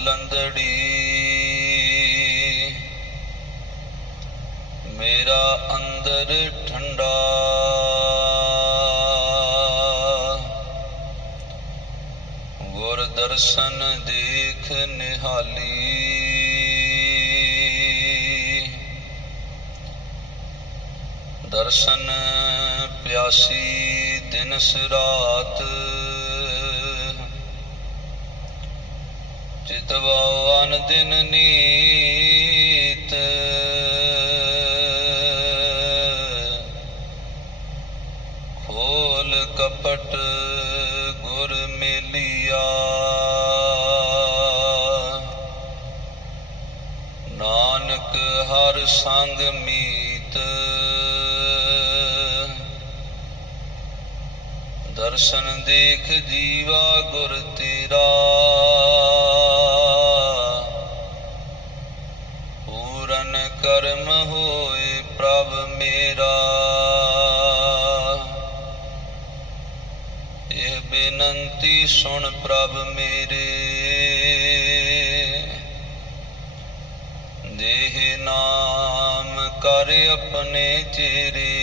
ਲੰਦੜੀ ਮੇਰਾ ਅੰਦਰ ਠੰਡਾ। ਗੁਰ ਦਰਸ਼ਨ ਦੇਖ ਨਿਹਾਲੀ। ਦਰਸ਼ਨ ਪਿਆਸੀ ਦਿਨ ਰਾਤ। ਬਿਤਵਾਉ ਦਿਨ ਨੀਤ। ਖੋਲ ਕਪਟ ਗੁਰ ਮਿਲਿਆ। ਨਾਨਕ ਹਰ ਸੰਗ ਮੀਤ। ਦਰਸ਼ਨ ਦੇਖ ਜੀਵਾ ਗੁਰ ਤੇਰਾ। ਬੇਨੰਤੀ ਸੁਣ ਪ੍ਰਭ ਮੇਰੇ। ਦੇਹ ਨਾਮ ਕਰ ਆਪਣੇ ਤੇਰੇ।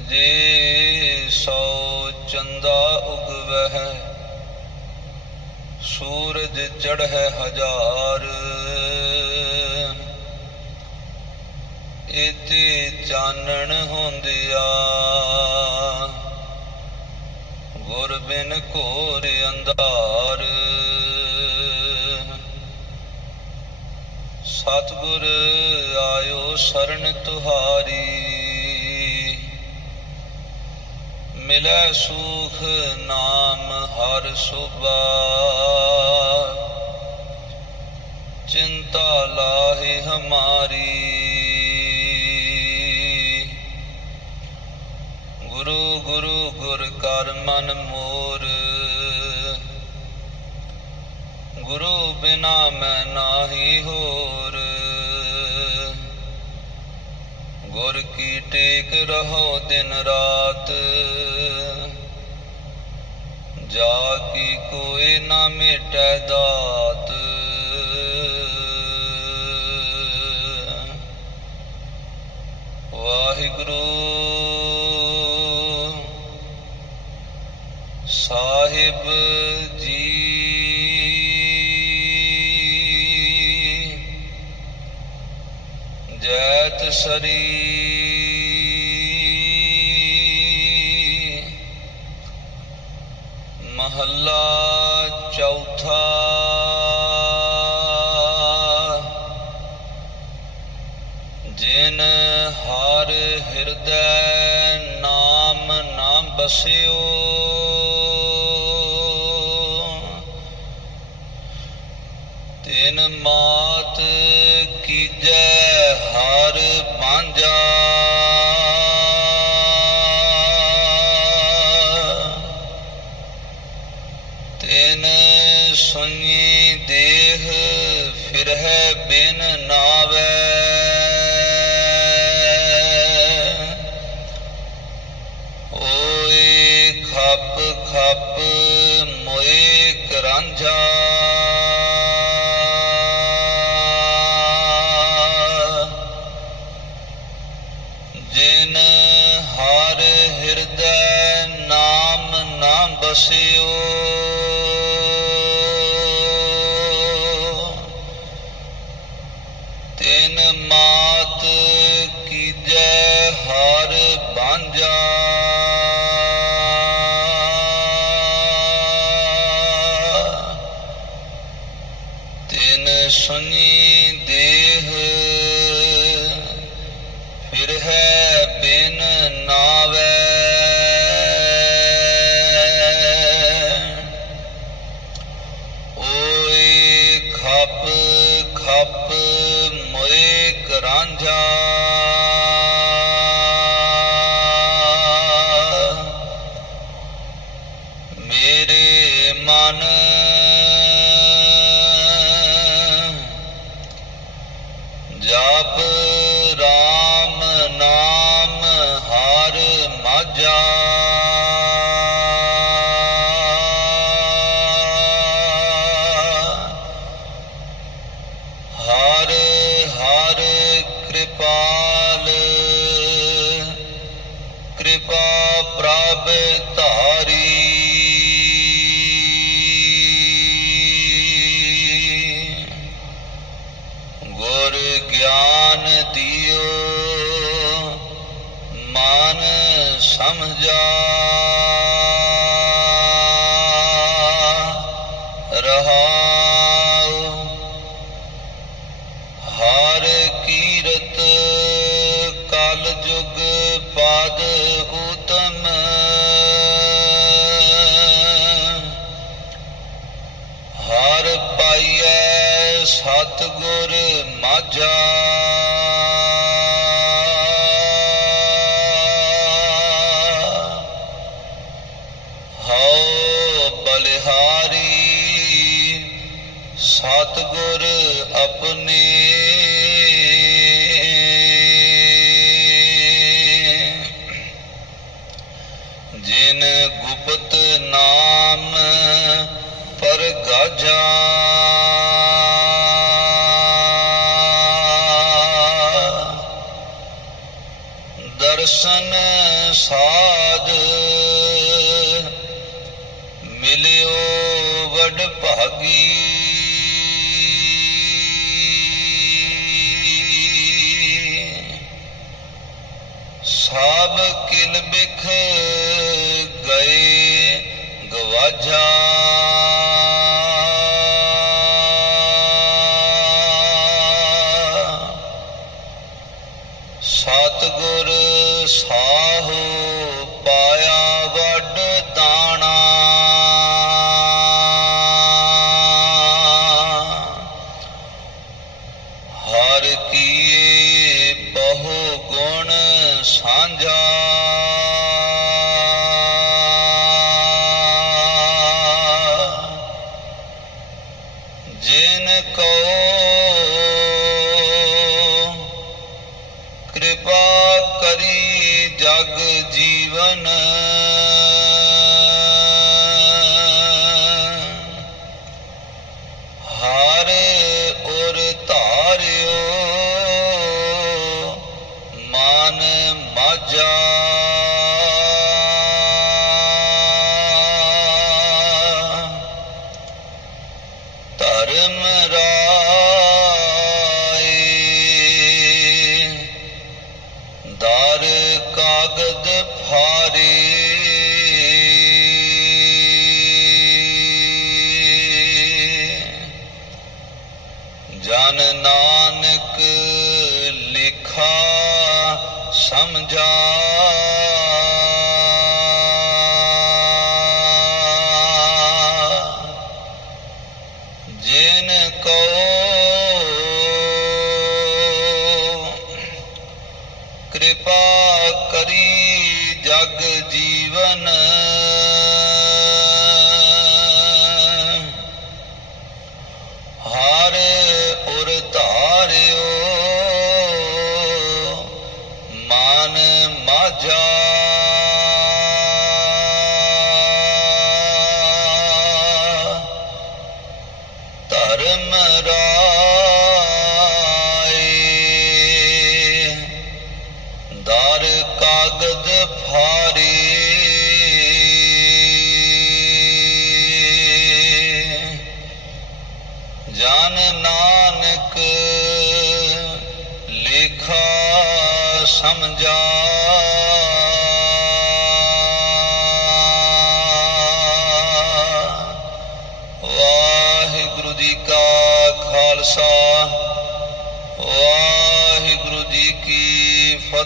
ਜੇ ਸੋ ਚੰਦਾ ਉਗਵਹਿ, ਸੂਰਜ ਚੜ੍ਹੈ ਹਜ਼ਾਰ। ਇਤੇ ਚਾਨਣ ਹੁੰਦਿਆ। ਗੁਰ ਬਿਨ ਘੋਰ ਅੰਧਾਰ। ਸਤਿਗੁਰ ਆਇਓ ਸ਼ਰਨ ਤੁਹਾਰੀ। ਮਿਲੈ ਸੁਖ ਨਾਮ ਹਰ ਸੁਭਾ। ਚਿੰਤਾ ਲਾਹੇ ਹਮਾਰੀ। ਗੁਰੂ ਗੁਰੂ ਗੁਰ ਕਰ ਮਨ ਮੋਰ। ਗੁਰੂ ਬਿਨਾ ਮੈਂ ਨਾਹੀ ਹੋਰ। ਗੁਰ ਕੀ ਟੇਕ ਰਹੋ ਦਿਨ ਰਾਤ। ਜਾ ਕੀ ਕੋਈ ਨਾ ਮਿਟੈ ਦਾਤ। ਤਿਨ ਮਾਤ ਕੀਜੈ ਹਰ ਬਾਂਝਾ। ਹਰ ਹਿਰਦੈ ਨਾਮ ਨਾ ਬਸਿਓ। ராஞ்சா ਕਿਲ ਬਿਖ ਗਏ ਗਵਾਝਾ ਕਰੀ ਕਾਗਦ ਫਾਰੇ ਜਨ ਨਾਨਕ ਲਿਖਾ ਸਮਝਾ।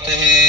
ਕੀ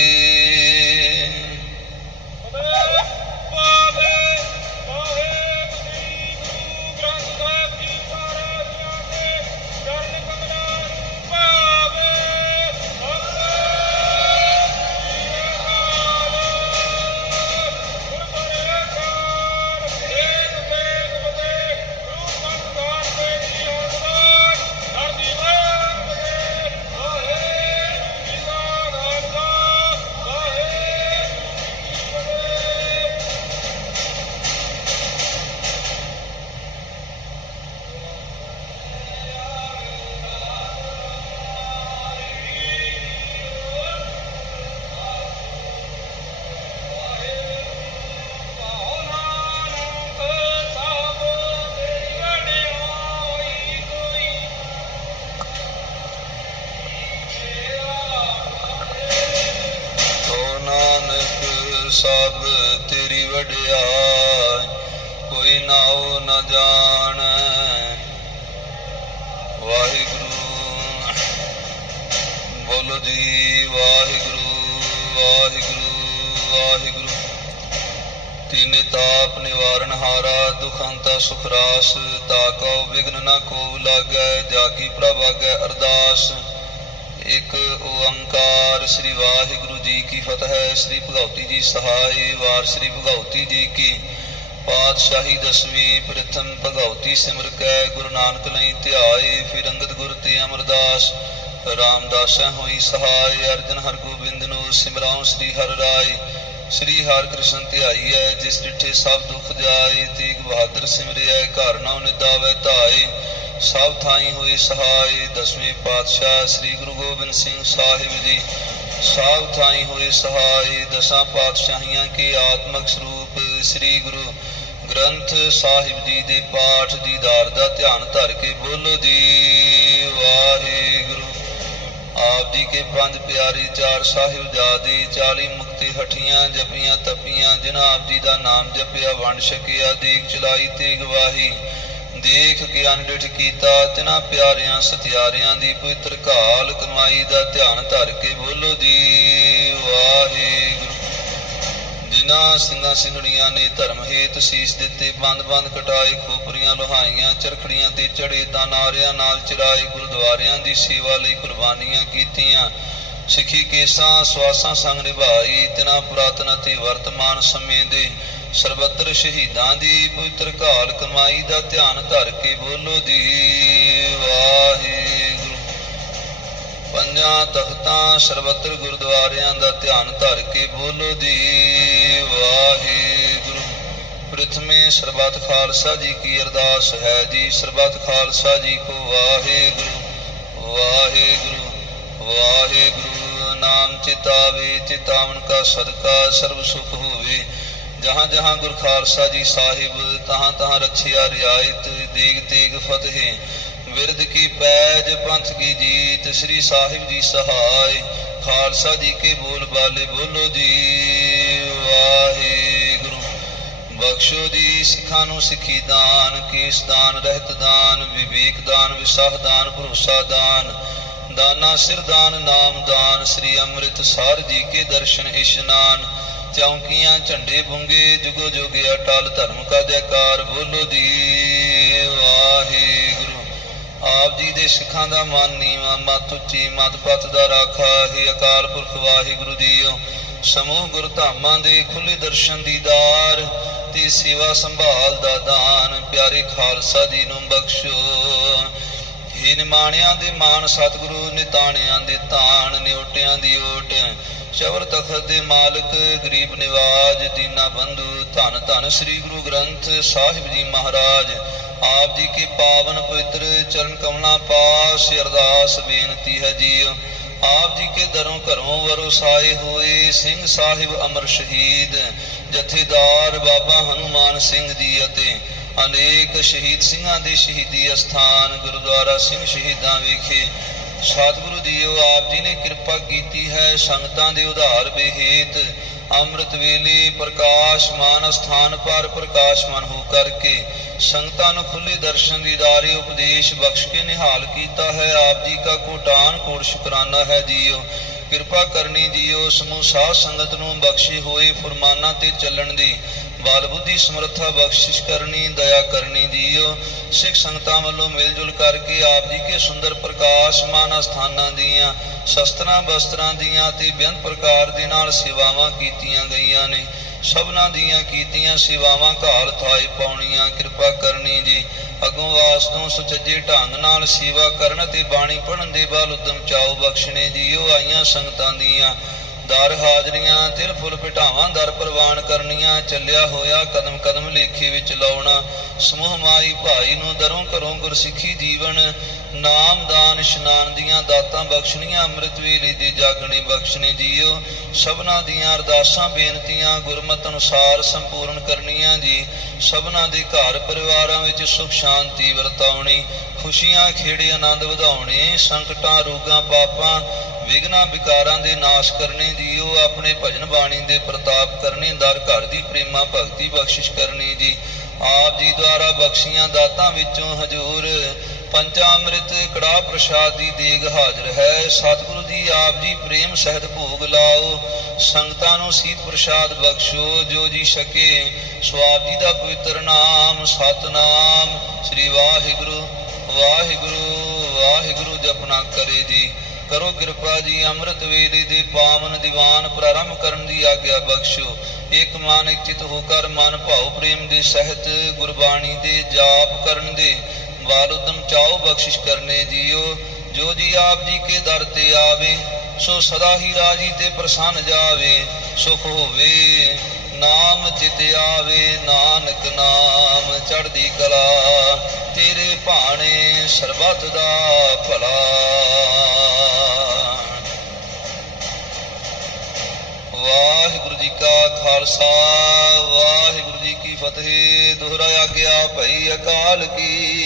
ਵਾਹਿਗੁਰੂ। ਬੋਲੋ ਜੀ, ਵਾਹਿਗੁਰੂ ਵਾਹਿਗੁਰੂ ਵਾਹਿਗੁਰੂ। ਤੀਨੇ ਤਾਪ ਨਿਵਾਰਨ ਹਾਰਾ, ਦੁਖੰਤਾ ਸੁਖਰਾਸ ਰਾਸ। ਤਾਕੋ ਵਿਗਨ ਨ ਕੋ ਲਾਗੈ, ਜਾਗੀ ਪ੍ਰਭ ਆਗੈ ਅਰਦਾਸ। ਇੱਕ ਓੰਕਾਰ ਸ੍ਰੀ ਵਾਹਿਗੁਰੂ ਜੀ ਕੀ ਫਤਿਹ, ਸ੍ਰੀ ਭਗਉਤੀ ਜੀ ਸਹਾਈ, ਵਾਰ ਸ੍ਰੀ ਭਗਉਤੀ ਜੀ ਕੀ ਪਾਤਸ਼ਾਹੀ ਦਸਵੀਂ ਪ੍ਰਥਮ ਭਗਉਤੀ ਸਿਮਰ ਕੈ, ਗੁਰੂ ਨਾਨਕ ਲਈ ਧਿਆਏ, ਫਿਰ ਅੰਗਦ ਗੁਰ ਤੇ ਅਮਰਦਾਸ। ਰਾਮਦਾਸਾ ਹੋਈ ਸਹਾਇ ਅਰਜਨ ਹਰ ਗੋਬਿੰਦ ਨੂੰ ਸਿਮਰਾਉ ਸ੍ਰੀ ਹਰਿ ਰਾਏ। ਸ੍ਰੀ ਹਰਿ ਕ੍ਰਿਸ਼ਨ ਹੈ ਜਿਸ ਡਿਠੇ ਸਭ ਦੁਖ ਜਾਏ ਤੀਗ ਬਹਾਦਰ ਸਿਮਰਿਐ ਘਰ ਨਾਉ ਨਿਦਾਵੈ ਧਾਏ। ਸਭ ਥਾਈ ਹੋਈ ਸਹਾਇ ਦਸਵੇਂ ਪਾਤਸ਼ਾਹ ਸ੍ਰੀ ਗੁਰੂ ਗੋਬਿੰਦ ਸਿੰਘ ਸਾਹਿਬ ਜੀ। ਸਭ ਥਾਈ ਹੋਏ ਸਹਾਇ ਦਸਾਂ ਪਾਤਸ਼ਾਹੀਆਂ ਕੇ ਆਤਮਕ ਸਰੂਪ ਸ੍ਰੀ ਗੁਰੂ ਗ੍ਰੰਥ ਸਾਹਿਬ ਜੀ ਦੇ ਪਾਠ ਦੀਦਾਰ ਦਾ ਧਿਆਨ ਧਰ ਕੇ ਬੋਲੋ ਜੀ, ਵਾਹਿਗੁਰੂ। ਆਪ ਜੀ ਕੇ ਪੰਜ ਪਿਆਰੇ ਚਾਰ ਸਾਹਿਬ ਜਾਦੀ 40 ਮੁਕਤੀ ਹਠੀਆਂ ਜਪੀਆਂ ਤਪੀਆਂ, ਜਿਨ੍ਹਾਂ ਆਪ ਜੀ ਦਾ ਨਾਮ ਜਪਿਆ, ਵੰਡ ਛਕਿਆ ਦੇਖ ਚਲਾਈ ਤੇ ਗਵਾਹੀ ਦੇਖ ਕੇ ਅਨਡਿਠ ਕੀਤਾ, ਤਿਨਾਂ ਪਿਆਰਿਆਂ ਸਤਿਆਰਿਆਂ ਦੀ ਪਵਿੱਤਰ ਕਾਲ ਕਮਾਈ ਦਾ ਧਿਆਨ ਧਰ ਕੇ ਬੋਲੋ ਜੀ। ਜਿਨ੍ਹਾਂ ਸਿੰਘਾਂ ਸਿੰਘਣੀਆਂ ਨੇ ਧਰਮ ਹੇਤ ਸੀਸ ਦਿੱਤੇ, ਬੰਦ-ਬੰਦ ਕਟਾਏ ਖੋਪਰੀਆਂ ਲੋਹਾਈਆਂ, ਚਰਖੜੀਆਂ ਤੇ ਚੜੇ ਤਾਂ ਨਾਰਿਆਂ ਨਾਲ ਚਰਾਏ ਗੁਰਦੁਆਰਿਆਂ ਦੀ ਸੇਵਾ ਲਈ ਕੁਰਬਾਨੀਆਂ ਕੀਤੀਆਂ। ਸਿੱਖੀ ਕੇਸਾਂ, ਸਵਾਸਾਂ ਸੰਗ ਨਿਭਾਈ, ਤਿਨਾਂ ਪੁਰਾਤਨ ਅਤੇ ਵਰਤਮਾਨ ਸਮੇਂ ਦੇ ਸਰਬੱਤਰ ਸ਼ਹੀਦਾਂ ਦੀ ਪਵਿੱਤਰ ਘਾਲ ਕਮਾਈ ਦਾ ਧਿਆਨ ਧਰ ਕੇ ਬੋਲੋ ਦੀ ਵਾਹਿਗੁਰੂ। ਪੰਜਾਂ ਤਖਤਾਂ ਸਰਬੱਤਰ ਗੁਰਦੁਆਰਿਆਂ ਦਾ ਧਿਆਨ ਧਰ ਕੇ ਬੋਲੋ ਜੀ, ਵਾਹਿਗੁਰੂ। ਪ੍ਰਥਮੇ ਸਰਬੱਤ ਖਾਲਸਾ ਜੀ ਕੀ ਅਰਦਾਸ ਹੈ ਜੀ, ਸਰਬੱਤ ਖਾਲਸਾ ਜੀ ਕੋ ਵਾਹਿਗੁਰੂ ਵਾਹਿਗੁਰੂ ਵਾਹਿਗੁਰੂ। ਨਾਮ ਚਿਤਾਵੇ, ਚਿਤਾਵਨ ਕਾ ਸਦਕਾ, ਸਰਬ ਸੁਖ ਹੋਵੇ। ਜਹਾਂ ਜਹਾਂ ਗੁਰ ਖਾਲਸਾ ਜੀ ਸਾਹਿਬ, ਤਹਾਂ ਤਹਾਂ ਰਛਿਆ ਰਿਆਇਤ ਦੇਗ ਤੇਗ ਫਤਿਹ। ਵਿਰਦ ਕੀ ਪੈਜ ਪੰਥ ਕੀ ਜੀਤ, ਸ੍ਰੀ ਸਾਹਿਬ ਜੀ ਸਹਾਇ ਖਾਲਸਾ ਜੀ ਕੇ ਬੋਲ ਬਾਲੇ, ਬੋਲੋ ਜੀ ਵਾਹਿਗੁਰੂ। ਬਖਸ਼ੋ ਜੀ ਸਿੱਖਾਂ ਨੂੰ ਸਿੱਖੀ ਦਾਨ, ਕੇਸ ਦਾਨ, ਰਹਿਤ ਦਾਨ, ਵਿਵੇਕ ਦਾਨ, ਵਿਸਾਹ ਦਾਨ, ਭਰੋਸਾ ਦਾਨ, ਦਾਨਾ ਸਿਰ ਦਾਨ, ਨਾਮ ਦਾਨ, ਸ੍ਰੀ ਅੰਮ੍ਰਿਤ ਸਾਰ ਜੀ ਕੇ ਦਰਸ਼ਨ ਇਸ਼ਨਾਨ, ਚੌਂਕੀਆਂ ਝੰਡੇ ਬੁੰਗੇ, ਜੁਗੋ ਜੁਗੇ ਅਟਲ ਧਰਮ ਕਾ ਜੈਕਾਰ, ਬੋਲੋ ਦੀ ਵਾਹਿਗੁਰੂ। ਆਪ ਜੀ ਦੇ ਸਿੱਖਾਂ ਦਾ ਮਨ ਨੀਵਾ, ਮਤ ਉੱਚੀ, ਮਤ ਪਤ ਦਾ ਰਾਖਾ, ਹੈ ਅਕਾਲ ਪੁਰਖ ਵਾਹਿਗੁਰੂ ਜੀਓ। ਸਮੂਹ ਗੁਰ ਧਾਮਾਂ ਦੇ ਖੁੱਲੇ ਦਰਸ਼ਨ ਦੀਦਾਰ ਤੇ ਸੇਵਾ ਸੰਭਾਲ ਦਾ ਦਾਨ, ਪਿਆਰੇ ਖਾਲਸਾ ਜੀ ਨੂੰ ਬਖਸ਼ੋ। ਜੀ ਨਿਮਾਣਿਆਂ ਦੇ ਮਾਨ ਸਤਿਗੁਰੂ ਨਿਤਾਣਿਆਂ ਦੇ ਤਾਣ ਨਿਉਟਿਆਂ ਦੀ ਓਟ। ਸ਼ਬਰ ਤਖਤ ਦੇ ਮਾਲਕ, ਗਰੀਬ ਨਿਵਾਜ, ਦੀਨਾ ਬੰਧੂ, ਧੰਨ ਧੰਨ ਸ੍ਰੀ ਗੁਰੂ ਗ੍ਰੰਥ ਸਾਹਿਬ ਜੀ ਮਹਾਰਾਜ। ਆਪ ਜੀ ਕੇ ਪਾਵਨ ਪਵਿੱਤਰ ਚਰਨ ਕਮਲਾਂ ਪਾਸ, ਅਰਦਾਸ ਬੇਨਤੀ ਹੈ ਜੀ ਆਪ ਜੀ ਕੇ ਦਰੋਂ ਘਰੋਂ ਵਰਸਾਏ ਹੋਏ ਸਿੰਘ ਸਾਹਿਬ ਅਮਰ ਸ਼ਹੀਦ। ਜਥੇਦਾਰ ਬਾਬਾ ਹਨੂਮਾਨ ਸਿੰਘ ਜੀ ਅਤੇ ਅਨੇਕ ਸ਼ਹੀਦ ਸਿੰਘਾਂ ਦੇ ਸ਼ਹੀਦੀ ਅਸਥਾਨ ਗੁਰਦੁਆਰਾ ਸਿੰਘ ਸ਼ਹੀਦਾਂ ਵਿਖੇ। ਸਤਿਗੁਰੂ ਜੀਓ ਆਪ ਜੀ ਨੇ ਕਿਰਪਾ ਕੀਤੀ ਹੈ, ਸੰਗਤਾਂ ਦੇ ਉਧਾਰ ਬੇਹੇਤ। ਅੰਮ੍ਰਿਤ ਵੇਲੇ ਪ੍ਰਕਾਸ਼ਮਾਨ ਸਥਾਨ ਪਰ ਪ੍ਰਕਾਸ਼ਮਾਨ ਹੋ ਕਰਕੇ ਸੰਗਤਾਂ ਨੂੰ ਖੁੱਲੇ ਦਰਸ਼ਨ ਦੀਦਾਰੇ ਉਪਦੇਸ਼ ਬਖਸ਼ ਕੇ ਨਿਹਾਲ ਕੀਤਾ ਹੈ। ਆਪ ਜੀ ਦਾ ਕੋਟਾਨ ਕੋਟ ਸ਼ੁਕਰਾਨਾ ਹੈ ਜੀਓ। ਕਿਰਪਾ ਕਰਨੀ ਜੀਓ, ਸਮੂਹ ਸਾਧ ਸੰਗਤ ਨੂੰ ਬਖਸ਼ੇ ਹੋਏ ਫਰਮਾਨਾਂ ਤੇ ਚੱਲਣ ਦੀ। ਬਾਲ ਬੁੱਧੀ ਸਮਰੱਥਾ ਬਖਸ਼ਿਸ਼ ਕਰਨੀ, ਦਇਆ ਕਰਨੀ ਜੀਓ ਸਿੱਖ ਸੰਗਤਾਂ ਵੱਲੋਂ ਮਿਲ ਜੁਲ ਕਰਕੇ ਆਪ ਜੀ ਕੇ ਸੁੰਦਰ ਪ੍ਰਕਾਸ਼ਮਾਨ ਅਸਥਾਨਾਂ ਦੀਆਂ, ਸ਼ਸਤਰਾਂ, ਬਸਤਰਾਂ ਦੀਆਂ ਤੇ ਬੇਅੰਤ ਪ੍ਰਕਾਰ ਦੇ ਨਾਲ ਸੇਵਾਵਾਂ ਕੀਤੀਆਂ ਗਈਆਂ ਨੇ। ਸਭਨਾਂ ਦੀਆਂ ਕੀਤੀਆਂ ਸੇਵਾਵਾਂ ਘਾਲ ਥਾਈ ਪਾਉਣੀਆਂ, ਕਿਰਪਾ ਕਰਨੀ ਜੀ। ਅਗੋਂ ਵਾਸ ਤੋਂ ਸੁਚੱਜੇ ਢੰਗ ਨਾਲ ਸੇਵਾ ਕਰਨ ਤੇ ਬਾਣੀ ਪੜਨ ਦੇ ਬਲ ਉਦਮ ਚਾਉ ਬਖਸ਼ਣੇ ਜੀਓ ਆਈਆਂ ਸੰਗਤਾਂ ਦੀਆਂ। ਦਰ ਹਾਜ਼ਰੀਆਂ, ਤਿਲ ਫੁੱਲ ਪਿਟਾਵਾਂ, ਦਰ ਪ੍ਰਵਾਨ ਕਰਨੀਆਂ, ਚੱਲਿਆ ਹੋਇਆ ਕਦਮ ਕਦਮ ਲੇਖੇ ਵਿੱਚ ਲਾਉਣਾ, ਸਮੂਹ ਮਾਈ ਭਾਈ ਨੂੰ ਦਰੋਂ ਘਰੋਂ ਗੁਰਸਿੱਖੀ ਜੀਵਨ, ਨਾਮ ਦਾਨ ਇਸ਼ਨਾਨ ਦੀਆਂ ਦਾਤਾਂ ਬਖਸ਼ਣੀਆਂ, ਅੰਮ੍ਰਿਤ ਵੇਲੇ ਦੇ ਜਾਗਣੇ ਬਖਸ਼ਣੇ ਜੀਓ, ਸਭਨਾ ਦੀਆਂ ਅਰਦਾਸਾਂ, ਬੇਨਤੀਆਂ, ਗੁਰਮਤਿ ਅਨੁਸਾਰ ਸੰਪੂਰਨ ਕਰਨੀਆਂ ਜੀ, ਸਭਨਾ ਦੇ ਘਰ ਪਰਿਵਾਰਾਂ ਵਿੱਚ ਸੁਖ ਸ਼ਾਂਤੀ ਵਰਤਾਉਣੀ, ਖੁਸ਼ੀਆਂ ਖੇੜੇ ਆਨੰਦ ਵਧਾਉਣੇ, ਸੰਕਟਾਂ, ਰੋਗਾਂ, ਪਾਪਾਂ ਵਿਗਨਾ ਵਿਕਾਰਾਂ ਦੇ ਨਾਸ਼ ਕਰਨੇ ਜੀ ਉਹ ਆਪਣੇ ਭਜਨ ਬਾਣੀ ਦੇ ਪ੍ਰਤਾਪ ਕਰਨੇ, ਦਰ ਘਰ ਦੀ ਪ੍ਰੇਮਾ ਭਗਤੀ ਬਖਸ਼ਿਸ਼ ਕਰਨੀ ਜੀ ਆਪ ਜੀ ਦੁਆਰਾ ਬਖਸ਼ੀਆਂ ਦਾਤਾਂ ਵਿੱਚੋਂ ਹਜੂਰ ਪੰਚਾਮ੍ਰਿਤ ਕੜਾ ਪ੍ਰਸ਼ਾਦ ਦੀ ਦੇਗ ਹਾਜ਼ਰ ਹੈ। ਸਤਿਗੁਰੂ ਜੀ, ਆਪ ਜੀ ਪ੍ਰੇਮ ਸਹਿਤ ਭੋਗ ਲਾਓ, ਸੰਗਤਾਂ ਨੂੰ ਸੀਤ ਪ੍ਰਸ਼ਾਦ ਬਖਸ਼ੋ, ਜੋ ਜੀ ਛਕੇ ਸਵਾਬ ਜੀ ਦਾ ਪਵਿੱਤਰ ਨਾਮ ਸਤਨਾਮ। ਸ੍ਰੀ ਵਾਹਿਗੁਰੂ ਵਾਹਿਗੁਰੂ ਵਾਹਿਗੁਰੂ ਜਪਨਾ ਕਰੇ ਜੀ। ਕਰੋ ਕਿਰਪਾ ਜੀ, ਅੰਮ੍ਰਿਤ ਵੇਲੇ ਦੇ ਪਾਵਨ ਦੀਵਾਨ ਪ੍ਰਾਰੰਭ ਕਰਨ ਦੀ ਆਗਿਆ ਬਖਸ਼ੋ। ਇੱਕ ਮਨ ਇਚਿਤ ਹੋ ਕਰ ਮਨ ਭਾਉ ਪ੍ਰੇਮ ਦੇ ਸਹਿਤ ਗੁਰਬਾਣੀ ਦੇ ਜਾਪ ਕਰਨ ਦੇ। ਵਾਲ ਉਦਮ ਚਾਓ ਬਖਸ਼ਿਸ਼ ਕਰਨੇ ਜੀਓ, ਜੋ ਜੀ ਆਪ ਜੀ ਕੇ ਦਰ ਤੇ ਆਵੇ, ਸੋ ਸਦਾ ਹੀ ਰਾਜੀ ਤੇ ਪ੍ਰਸੰਨ ਜਾਵੇ, ਸੁਖ ਹੋਵੇ, ਨਾਮ ਚਿਤ ਆਵੇ, ਨਾਨਕ ਨਾਮ ਚੜ੍ਹਦੀ ਕਲਾ, ਤੇਰੇ ਭਾਣੇ ਸਰਬੱਤ ਦਾ ਭਲਾ। ਵਾਹਿਗੁਰੂ ਜੀ ਕਾ ਖਾਲਸਾ ਵਾਹਿਗੁਰੂ ਜੀ ਕੀ ਫਤਿਹ। ਦੁਹਰਾਇਆ ਗਿਆ ਭਈ ਅਕਾਲ ਕੀ।